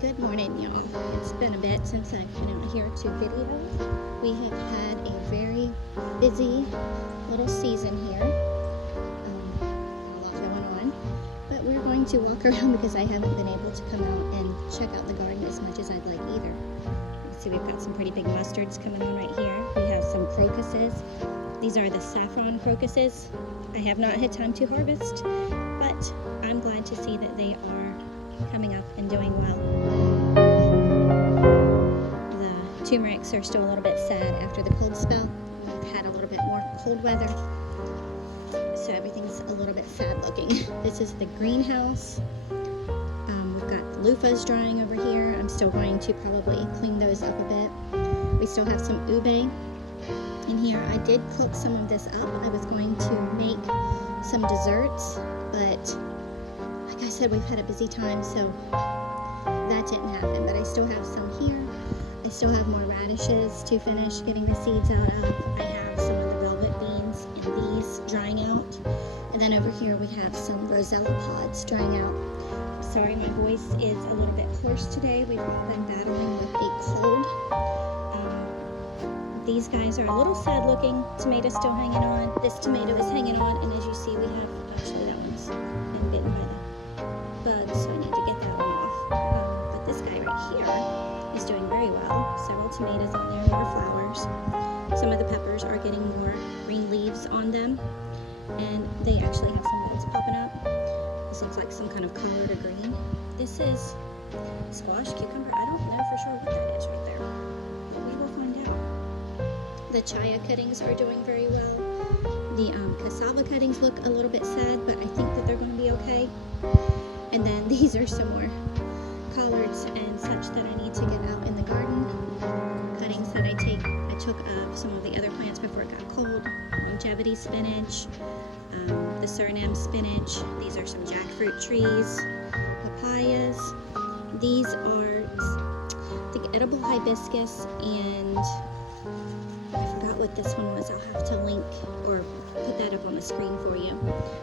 Good morning, y'all. It's been a bit since I've been out here to videos. We have had a very busy little season here. A lot going on. But we're going to walk around because I haven't been able to come out and check out the garden as much as I'd like either. You can see we've got some pretty big mustards coming on right here. We have some crocuses. These are the saffron crocuses. I have not had time to harvest, but I'm glad to see that they are coming up and doing well. The turmerics are still a little bit sad after the cold spell. We've had a little bit more cold weather, so everything's a little bit sad looking. This is the greenhouse. We've got loofahs drying over here. I'm still going to probably clean those up a bit. We still have some ube in here. I did cook some of this up. I was going to make some desserts, but like I said, we've had a busy time, so that didn't happen. But I still have some here. I still have more radishes to finish getting the seeds out of. I have some of the velvet beans and these drying out. And then over here we have some rosella pods drying out. Sorry, my voice is a little bit hoarse today. We've all been battling with a cold. These guys are a little sad looking. Tomato's still hanging on. This tomato is hanging on, and as you see, we have, actually that one's been bitten by the bugs, so I need to get that one off. But this guy right here is doing very well. Several tomatoes on there, more flowers. Some of the peppers are getting more green leaves on them, and they actually have some buds popping up. This looks like some kind of collard or green. This is squash, cucumber. I don't know for sure what that is right there, but we will find out. The chaya cuttings are doing very well. The cassava cuttings look a little bit sad, but I think that they're going to be okay. And then these are some more collards and such that I need to get out in the garden. Cuttings that I took of some of the other plants before it got cold. Longevity spinach, the Suriname spinach. These are some jackfruit trees, papayas. These are, I think, edible hibiscus, and I forgot what this one was. I'll have to link or put that up on the screen for you.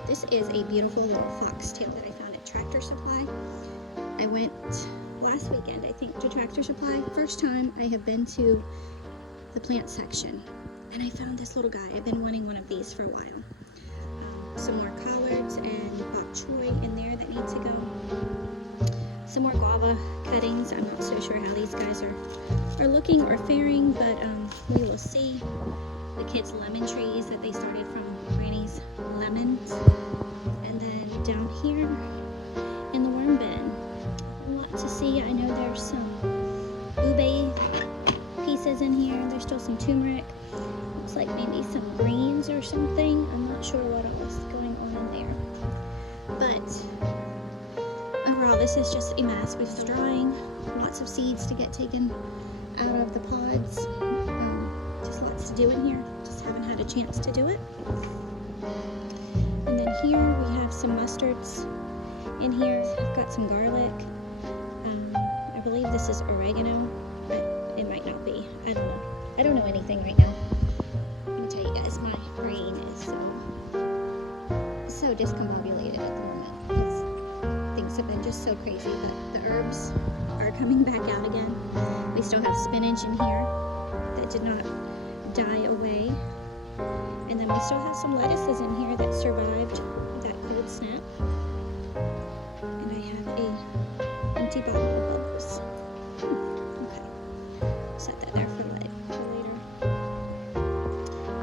This is a beautiful little foxtail that I found at Tractor Supply. I went last weekend, I think, to Tractor Supply. First time I have been to the plant section, and I found this little guy. I've been wanting one of these for a while. Some more collards and bok choy in there that need to go. Some more guava cuttings. I'm not so sure how these guys are looking or faring, but we will see. The kids' lemon trees that they started from Granny's lemons. And then down here in the worm bin, a lot to see. I know there's some ube pieces in here. There's still some turmeric. Looks like maybe some greens or something. I'm not sure what else is going on in there. But overall, this is just a mess. We're still drying. Lots of seeds to get taken out of the pods. Just lots to do in here. Just haven't had a chance to do it. And then here we have some mustards in here. I've got some garlic. I believe this is oregano, but it might not be. I don't know. I don't know anything right now. Let me tell you guys, my brain is so discombobulated at the moment because things have been just so crazy. But the herbs are coming back out again. We still have spinach in here that did not die away. And then we still have some lettuces in here that survived that cold snap. And I have a empty bottle of bubbles. Okay. Set that there for later.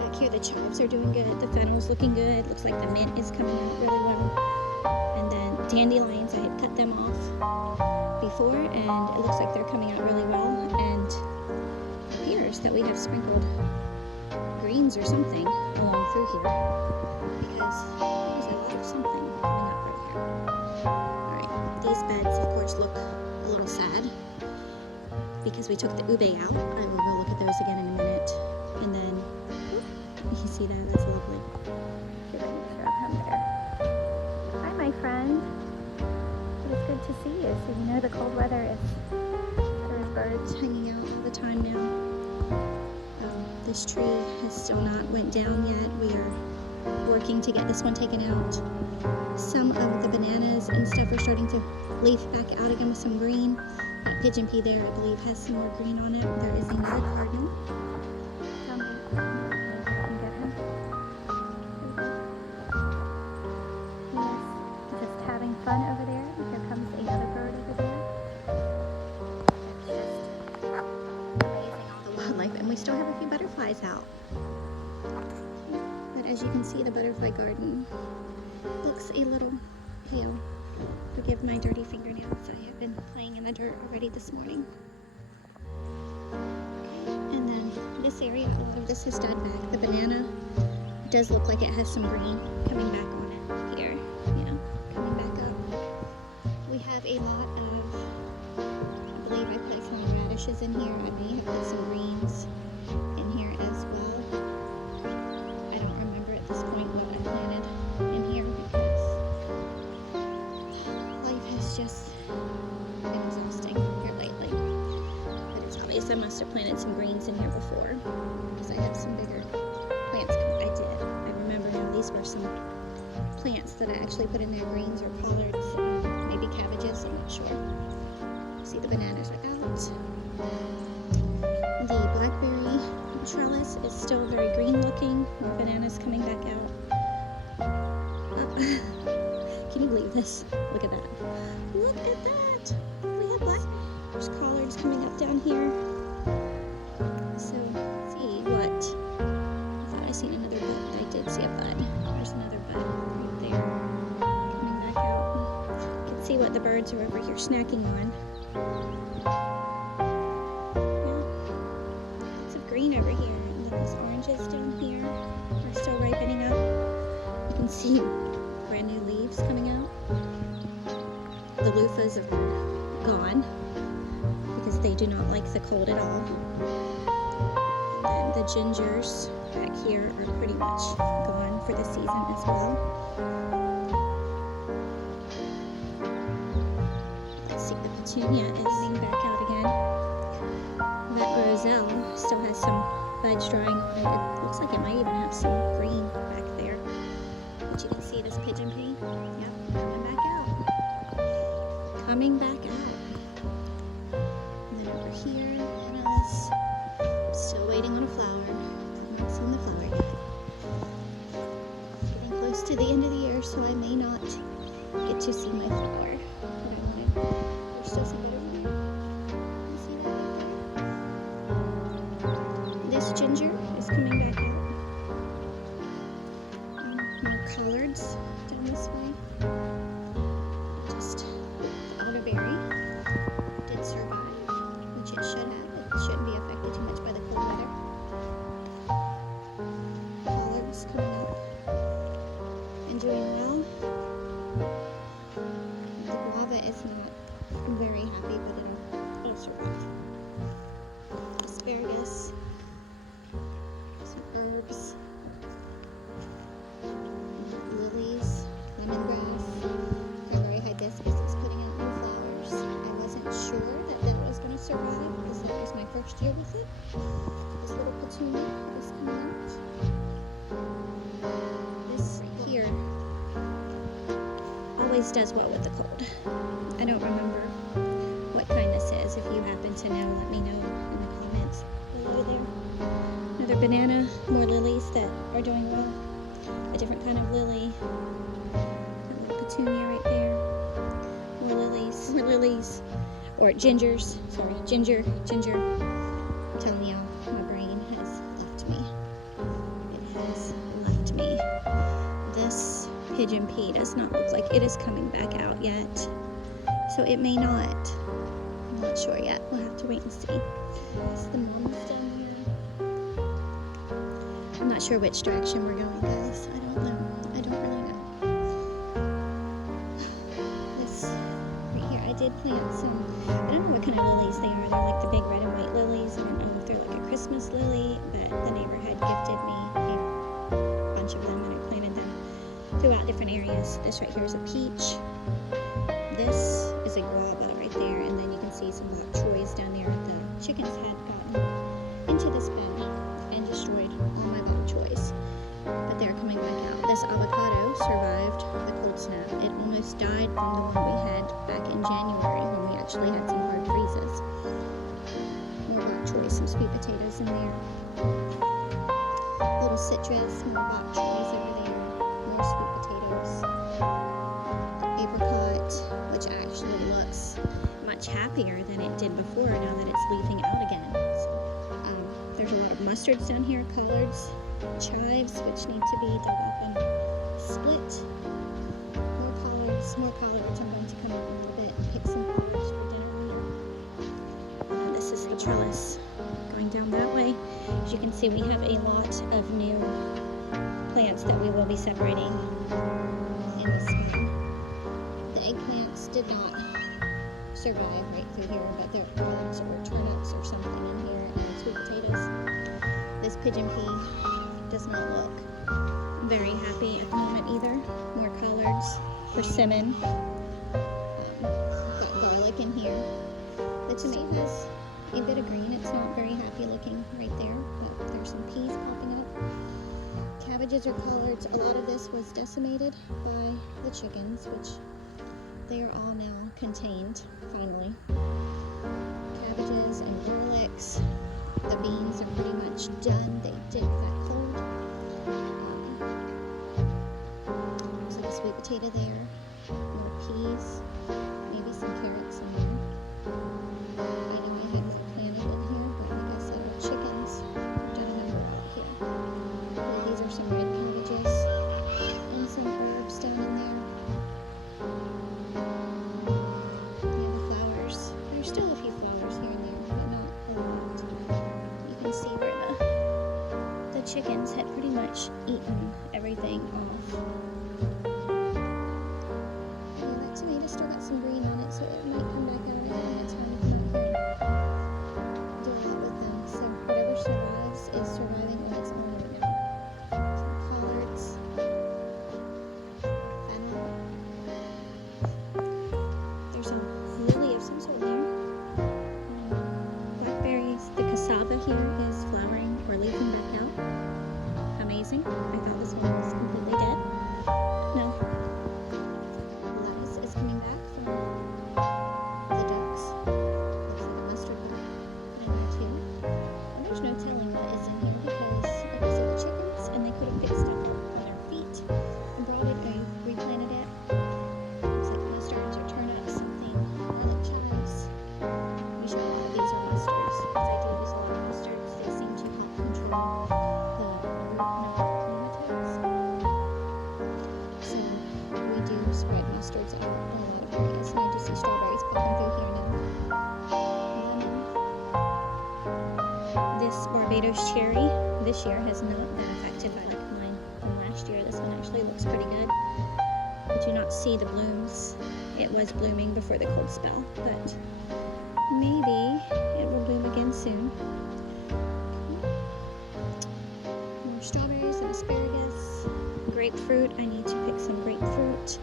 Back here the chives are doing good. The fennel's looking good. Looks like the mint is coming out really well. And then dandelions, I had cut them off before, and it looks like they're coming out really well. And it appears that we have sprinkled greens or something along through here, because there's a lot of something coming up right here. Alright, these beds of course look a little sad because we took the ube out. I will go look at those again in a minute. And then you can see that, that's lovely. See if I can show him there. Hi my friend. It is good to see you. So you know the cold weather is, there's birds hanging out all the time now. This tree has still not went down yet. We are working to get this one taken out. Some of the bananas and stuff are starting to leaf back out again with some green. The pigeon pea there, I believe, has some more green on it. There is another garden down there. Maybe I can get him. He is just having fun over there. Here comes another bird over there. It's just amazing, all the wildlife. And we still have a few butterflies out. But as you can see, the butterfly garden looks a little pale. Forgive my dirty fingernails. I have been playing in the dirt already this morning. And then this area, a lot of this has died back. The banana does look like it has some green coming back on it here. Yeah, coming back up. We have a lot of, I believe I put some radishes in here. I may have put some greens in here as well. I don't remember at this point what I planted in here because life has just been exhausting here lately. But it's obvious I must have planted some greens in here before because I have some bigger plants. I did. I remember now these were some plants that I actually put in there, greens or collards, maybe cabbages, I'm not sure. See, the bananas are out. The blackberry trellis is still very green looking. More bananas coming back out. Can you believe this? Look at that. Look at that. We have there's collards coming up down here. So, let's see what. I thought I seen another bud. I did see a bud. There's another bud right there. Coming back out. You can see what the birds are over here snacking on. Green over here, and then these oranges down here are still ripening up. You can see brand new leaves coming out. The loofahs are gone because they do not like the cold at all. And then the gingers back here are pretty much gone for the season as well. Let's see, the petunia is coming back out again. That roselle still has some buds drying on it. It looks like it might even have some green back there. But you can see this pigeon pea. Yep, coming back out. Coming back out. And then over here, Hannah's still waiting on a flower. I've not seen the flower yet. Getting close to the end of the year, so I may not get to see my flower. There's still some butterflies. This ginger is coming back out. More collards down this way. Just the elderberry did survive, which it should have. It shouldn't be affected too much by the cold weather. Collards coming up and doing well. The guava is not very happy, but it'll survive. Asparagus. Herbs, lilies, lemongrass, primary hibiscus is putting out new flowers. I wasn't sure that it was going to survive because that was my first year with it. This little petunia is coming out. This here always does well with the cold. I don't remember what kind this is. If you happen to know, let me know in the comments below there. Another banana, more lilies that are doing well. A different kind of lily. That little petunia right there. More lilies. Or gingers. Sorry, ginger. I'm telling y'all, my brain has left me. It has left me. This pigeon pea does not look like it is coming back out yet. So it may not. I'm not sure yet. We'll have to wait and see. It's the mums down here. I'm not sure which direction we're going, guys. I don't know. I don't really know. This right here, I did plant some, I don't know what kind of lilies they are. They're like the big red and white lilies. I don't know if they're like a Christmas lily, but the neighbor had gifted me a bunch of them and I planted them throughout different areas. This right here is a peach. This is a guava right there, and then you can see some black choys down there. The chickens had gotten into this bed and destroyed all my bok choys, but they're coming back out. This avocado survived the cold snap. It almost died from the one we had back in January when we actually had some hard freezes. lettuces. More bok choy, some sweet potatoes in there. A little citrus, more bok choys over there. More sweet potatoes. Apricot, which actually looks much happier than it did before now that it's leafing out again. So, there's a lot of mustards down here, collards, chives, which need to be dug up and split. More collards. I'm going to come up a little bit and pick some collards for dinner later. And this is a trellis going down that way. As you can see, we have a lot of new plants that we will be separating in the spring. The eggplants did not survive right through here, but there are collards or turnips or something in here, and sweet potatoes. This pigeon pea does not look very happy at the moment either. More collards, persimmon, got garlic in here. The tomato has a bit of green. It's not very happy looking right there, but there's some peas popping up. Cabbages or collards. A lot of this was decimated by the chickens, which they are all now contained, finally. Cabbages and garlics. The beans are pretty much done. They did that cold. Looks like a sweet potato there. More peas. Maybe some carrots in there. I know I had more planted in here, but like I said, our chickens done a number of it here. Well, these are some red cabbages and some herbs down in there. There's still a few flowers here and there, but not a lot. You can see where the chickens had pretty much eaten everything off. And that tomato still got some green on it, so it might come back out when it's time to come out here and do a lot with them. So whatever survives is surviving on its own right now. Some collards. There's some lily of some sort there. Blackberries. The cassava here is flowering or leafing back out. Amazing. I thought this one was completely dead. No. Lettuce is coming back from the ducks. Looks like a mustard bug in there too. And there's no telling what is in here because it was the chickens and they could have picked stuff up on their feet and brought it and replanted it. Looks like mustards or turnips, something. Garlic chives. We should know these are mustards because I do use a lot of mustards. They seem to help control the root nematodes. So we do spread mustards out in a lot of areas. And I do see strawberries popping through here now. Lemon. This Barbados cherry this year has not been affected by like mine from last year. This one actually looks pretty good. I do not see the blooms. It was blooming before the cold spell, but maybe it will bloom again soon. More strawberries and asparagus. Grapefruit. I need to pick some grapefruit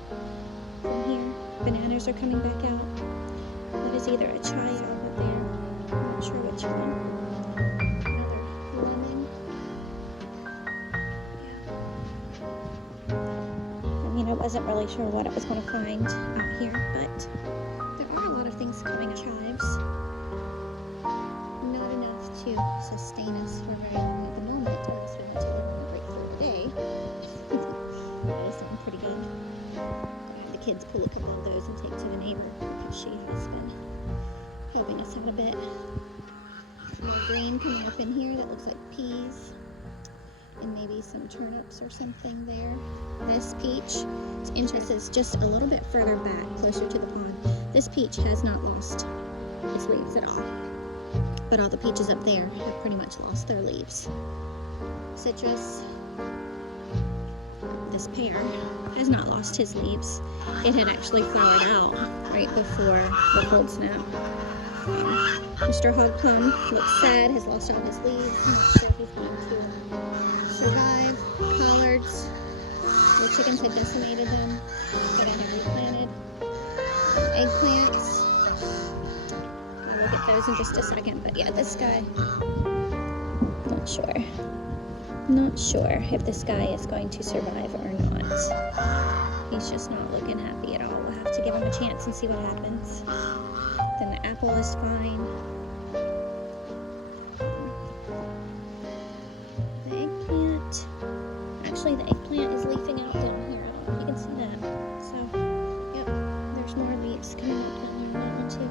from here. Bananas are coming back out. That is either a chai over there. I'm not sure which one. Another lemon. I mean, I wasn't really sure what I was going to find out here, but there are a lot of things coming. Chives. Not enough to sustain us for very long at the moment, unless we want to live on a grapefruit a day. That is something pretty good. I have the kids pull a couple of those and take to the neighbor because she has been helping us out a bit. More green coming up in here that looks like peas. And maybe some turnips or something there. This peach, its interest is just a little bit further back, closer to the pond. This peach has not lost its leaves at all. But all the peaches up there have pretty much lost their leaves. Citrus. This pear has not lost his leaves. It had actually flowered out right before the cold snap. Mr. Hog Plum looks sad, has lost all his leaves. I'm not sure if he's going to survive. Collards. The chickens had decimated them, but I have replanted. Eggplants. I'll look at those in just a second, but yeah, this guy, not sure. Not sure if this guy is going to survive or not. He's just not looking happy at all. We'll have to give him a chance and see what happens. Then the apple is fine. The eggplant, actually the eggplant is leafing out down here. I don't know if you can see that. So, yep, there's more leaves coming up down there on that one too.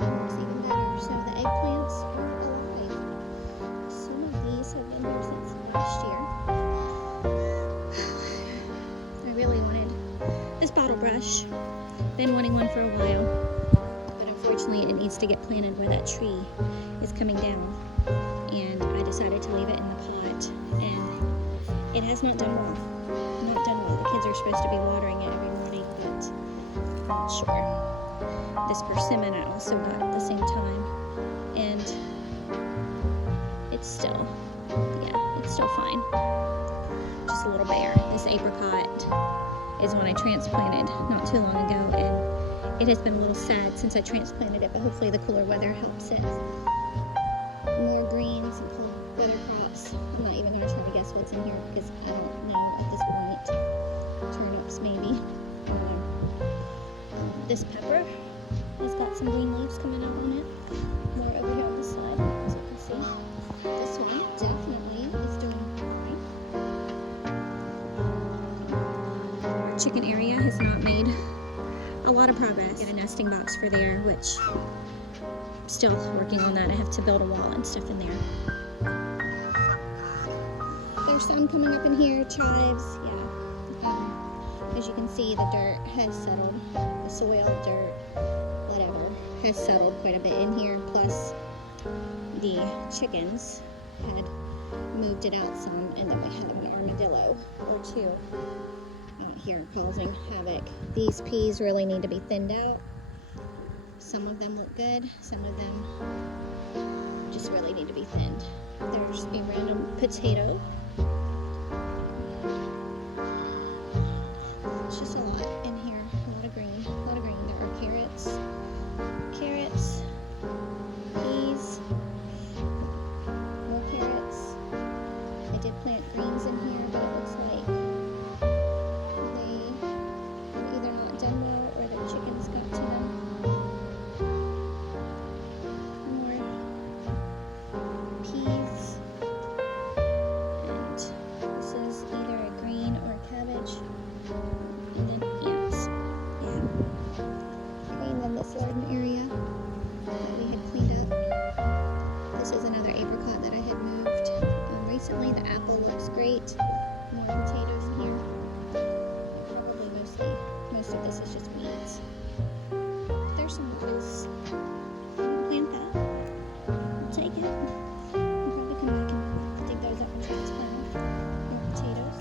That looks even better. So the eggplants are alive. Some of these have been here since last year. I really wanted this bottle brush. Been wanting one for a while, but unfortunately it needs to get planted where that tree is coming down, and I decided to leave it in the pot, and it has not done well. Not done well. The kids are supposed to be watering it every morning, but I'm not sure. This persimmon I also got at the same time, and it's still fine. Just a little bare. This apricot is one I transplanted not too long ago, and it has been a little sad since I transplanted it, but hopefully the cooler weather helps it. More greens and cold weather crops. I'm not even going to try to guess what's in here because I don't know at this point. Turnips maybe. This pepper has got some green leaves coming out on it. More over here on this side, as you can see. This one definitely is doing fine. Our chicken area has not made a lot of progress. Get a nesting box for there, which I'm still working on that. I have to build a wall and stuff in there. There's some coming up in here, chives, yeah. As you can see, the dirt has settled. The soil, dirt, whatever, has settled quite a bit in here. Plus, the chickens had moved it out some, and then we had an armadillo or two out here causing havoc. These peas really need to be thinned out. Some of them look good, some of them just really need to be thinned. There's a random potato. It's just a lot in here, a lot of green, a lot of green. There are carrots, peas, more carrots. I did plant greens in here, but it looks like they were either not done well or the chickens got to them. More peas, and this is either a green or a cabbage. And then ants. Yeah. Okay, and then this garden area that we had cleaned up. This is another apricot that I had moved recently. The apple looks great. More potatoes in here. Probably most of this is just weeds. There's some lettuce. Plant that. I'll take it. I'll probably come back and dig those up and transplant them. More potatoes.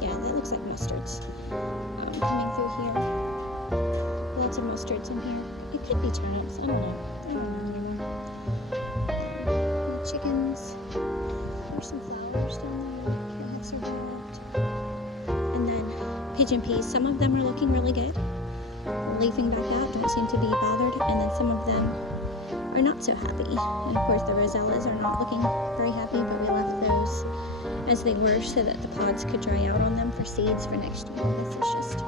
That looks like mustards coming through here. Lots of mustards in here. It could be turnips. I don't know. More chickens. There's some flowers down there. Carrots are ripped. And then pigeon peas. Some of them are looking really good. Leafing back out. Don't seem to be bothered. And then some of them are not so happy. And of course the rosellas are not looking very happy, but we left those as they were so that the pods could dry out on them for seeds for next year. This is just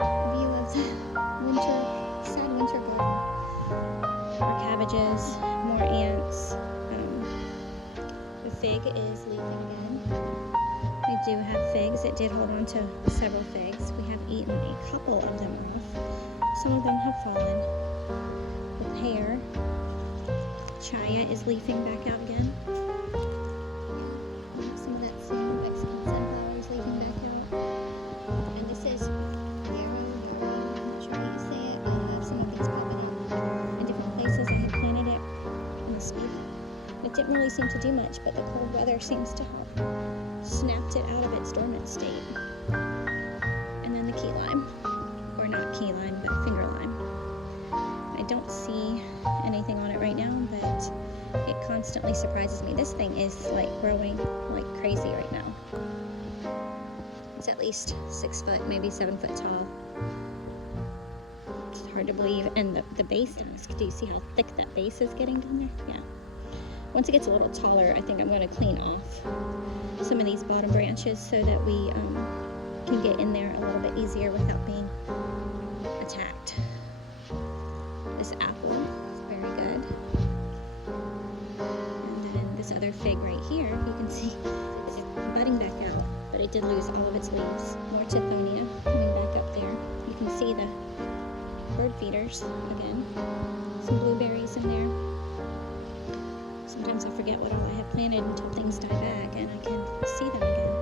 a view of the sad winter garden. More cabbages, more ants. The fig is leafing again. We do have figs. It did hold on to several figs. We have eaten a couple of them off. Some of them have fallen. The pear, chaya is leafing back out again. Some of that same Mexican sunflower is leafing back out. And this is yarrow, I'm not sure how you say it. Some of these popping in different places. I had planted it in the space. It didn't really seem to do much, but the cold weather seems to have snapped it out of its dormant state. And then the key lime, or not key lime, but finger lime. I don't see anything on it right now, but it constantly surprises me. This thing is like growing like crazy right now. It's at least 6 foot, maybe 7 foot tall. It's hard to believe. And the base, do you see how thick that base is getting down there? Yeah. Once it gets a little taller, I think I'm going to clean off some of these bottom branches so that we can get in there a little bit easier without being attacked. This apple is very good. And then this other fig right here, you can see it's budding back out, but it did lose all of its leaves. More tithonia coming back up there. You can see the bird feeders again. Some blueberries in there. Sometimes I forget what all I have planted until things die back and I can see them again.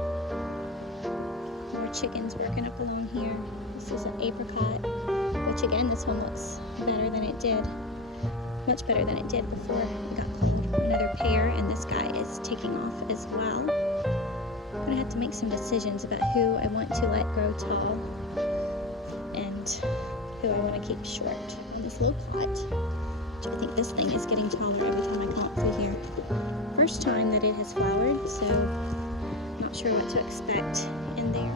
More chickens working up along here. This is an apricot, which again, this one looks better than it did. Much better than it did before it got pulled. Another pear, and this guy is taking off as well. I'm gonna have to make some decisions about who I want to let grow tall and who I want to keep short. And this low plot, which I think this thing is getting taller every time I come up through here. First time that it has flowered, so I'm not sure what to expect in there.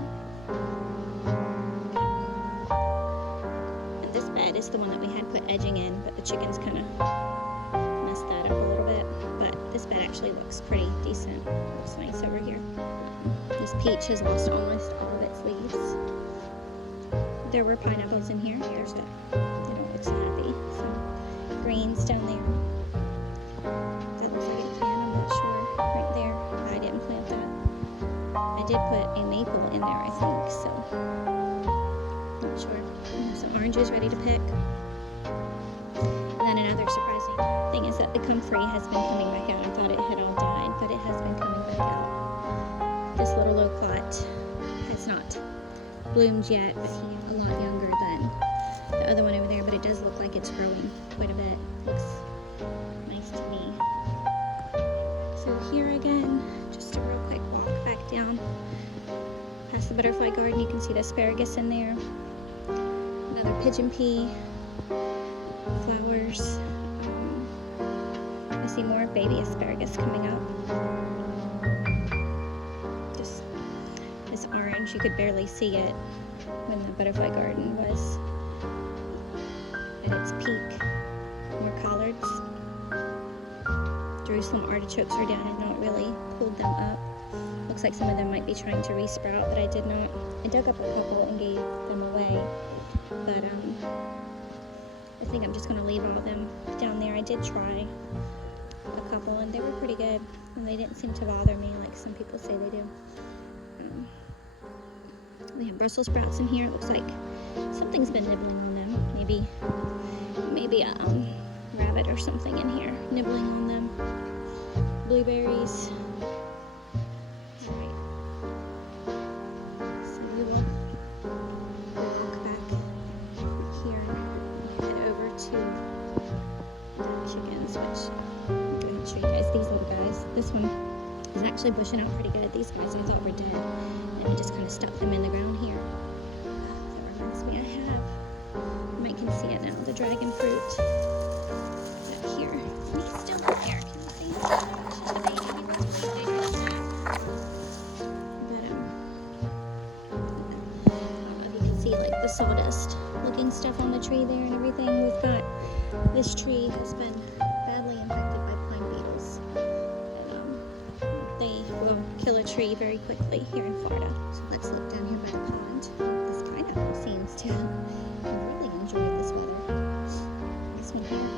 And this bed is the one that we had put edging in, but the chickens kind of messed that up a little bit. But this bed actually looks pretty decent. Looks nice over here. This peach has lost almost all of its leaves. There were pineapples in here. There's a, they don't look so happy. Some greens down there. That looks like a can, I'm not sure. Right there. I didn't plant that. I did put a maple in there, I think, so not sure. Some oranges ready to pick. And then another surprising thing is that the comfrey has been coming back out. I thought it had all died, but it has been coming back out. This little low plot has not bloomed yet, but he's a lot younger than the other one over there, but it does look like it's growing quite a bit. Looks nice to me. So here again, just a real quick walk back down past the butterfly garden. You can see the asparagus in there. Another pigeon pea. Flowers. I see more baby asparagus coming up. Just this orange, you could barely see it when the butterfly garden was at its peak. More collards. Jerusalem artichokes are down and not really pulled them up. Looks like some of them might be trying to resprout, but I did not. I dug up a couple and gave them away. But I think I'm just going to leave all of them down there. I did try a couple and they were pretty good. And they didn't seem to bother me like some people say they do. We have Brussels sprouts in here. It looks like something's been nibbling on them. Maybe a rabbit or something in here nibbling on them. Blueberries. Alright. So we will walk back here and head over to the chickens, which I'm going to show you guys these little guys. This one is actually bushing out pretty good. These guys I thought were dead. And I just kind of stuck them in the ground here. That reminds me, you might can see it now, the dragon fruit back here. He's still up there. Can you see? But I don't know if you can see like the sawdust looking stuff on the tree there and everything. We've got, this tree has been badly impacted by pine beetles. They will kill a tree very quickly here in Florida. So let's look down here by the pond. This pineapple seems to really enjoy this weather. This one here.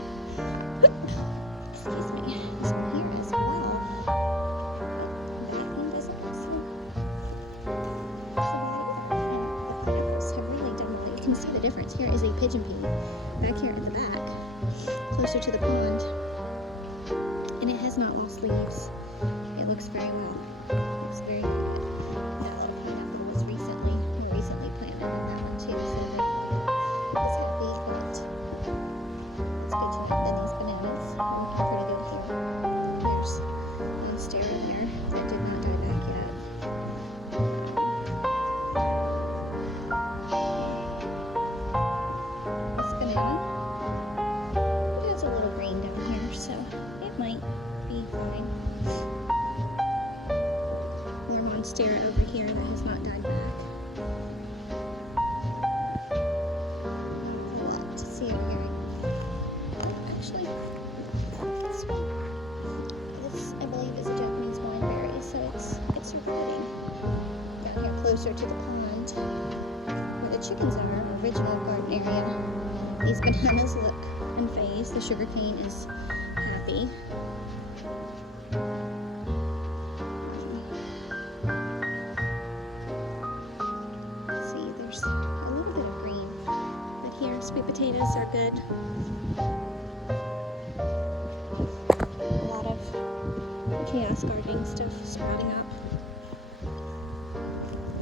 Excuse me. This one here as well. That one doesn't look so bad. The pineapples have really done well. You can see the difference. Here is a pigeon pea back here in the back, closer to the pond. And it has not lost leaves. It looks very well. It's very good. That little pineapple was more recently planted than that one too. So it's happy, but it's good to know that these bananas are looking pretty good here. There's monstera there that did not die back yet. This banana, it has a little green down here, so it might be fine. More monstera over here that has not died back. A lot to see over here. Actually, this I believe is a Japanese wineberry, so it's surviving. Down here closer to the pond. And where the chickens are, our original garden area, these bananas look unfazed. The sugarcane is happy. See, there's a little bit of green, but here sweet potatoes are good. A lot of chaos gardening stuff sprouting up.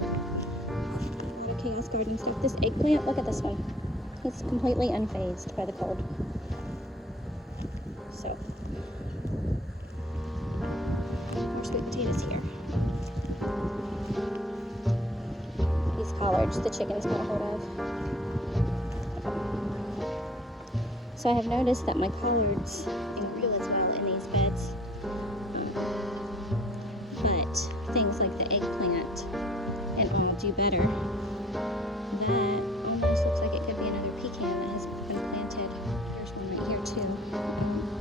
A lot of chaos gardening stuff. This eggplant, look at this one. It's completely unfazed by the cold. So, more sweet potatoes here. These collards the chickens got a hold of. So I have noticed that my collards can grow as well in these beds. But things like the eggplant and all do better. That almost looks like it could be another pecan that has been planted. There's one right here too.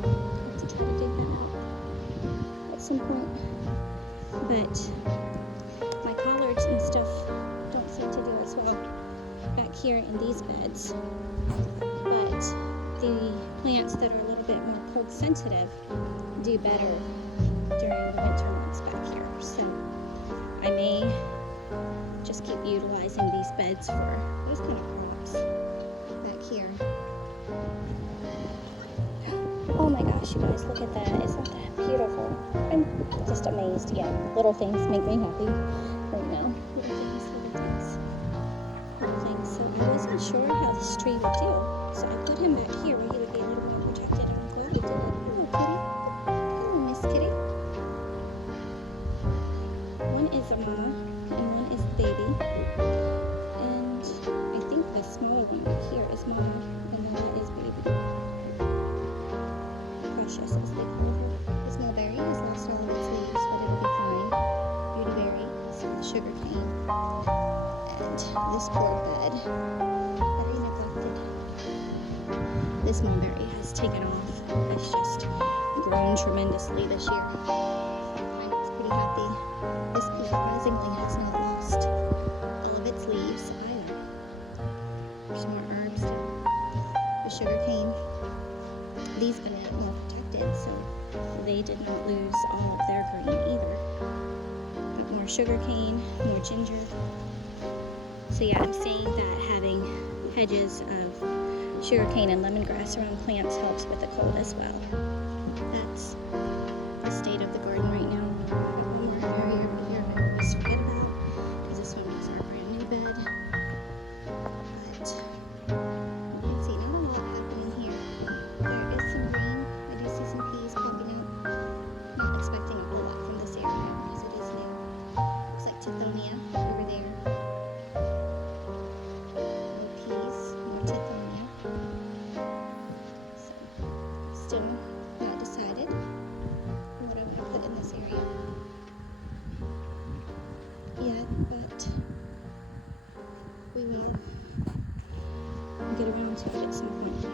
I'll have to try to dig that out at some point. But my collards and stuff don't seem to do as well back here in these beds. But the plants that are a little bit more cold sensitive do better during the winter months back here. So I may just keep utilizing these beds for those kind of crops back here. Oh my gosh, you guys, look at that. Isn't that beautiful? I'm just amazed again. Little things make me happy right now. Little things, little things, little things. So I wasn't sure how this tree would do. So I put him back here where he would be a little more protected, and I'm glad he did. Hello, kitty. Hello, Miss Kitty. One is a mama, and one is the baby. And I think the smaller one right here is mama, and then that is baby. Precious, as they call her. This mulberry has lost all of its leaves, but it'll be fine. Beautyberry is the sugar cane. And this poor bed, very neglected. This mulberry has taken off. It's just grown tremendously this year. I'm pretty happy. This plant surprisingly has not lost all of its leaves either. There's more herbs. The sugar cane. These have been more protected, so they did not lose all of their green either. But more sugar cane, more ginger. So yeah, I'm seeing that having hedges of sugarcane and lemongrass around plants helps with the cold as well. That's the state of the garden right now. I have one more area over here I always forget about, because this one was our brand new bed. But you can see not a lot happening here. There is some green. I do see some peas popping up. Not expecting a whole lot from this area because it is new. Looks like tithonia over there. Peas, more tithonia. So, still not decided what I want to put in this area yet, but we will get around to it at some point.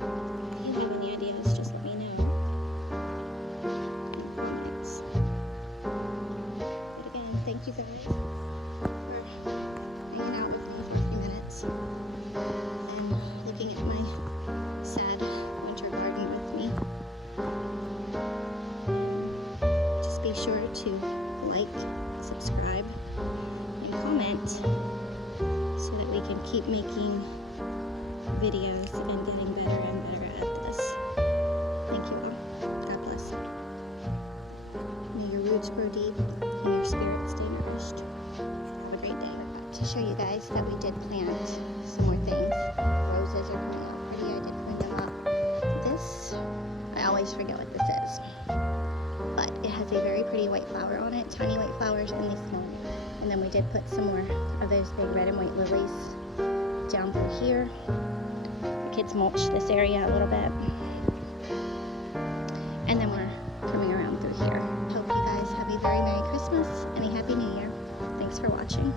If you have any ideas, just let me know in the comments. But again, thank you guys for hanging out with me for a few minutes and looking at my sad winter garden with me. Just be sure to like, subscribe, and comment so that we can keep making videos and getting better and better at this. Thank you all. God bless. May your roots grow deep and your spirit stay nourished. Have a great day. To show you guys that we did plant some more things. Roses are coming out pretty. I did clean them up. This, I always forget what this is, but it has a very pretty white flower on it, tiny white flowers and these small. And then we did put some more of those big red and white lilies down through here. The kids mulched this area a little bit. And then we're coming around through here. Hope you guys have a very Merry Christmas and a Happy New Year. Thanks for watching.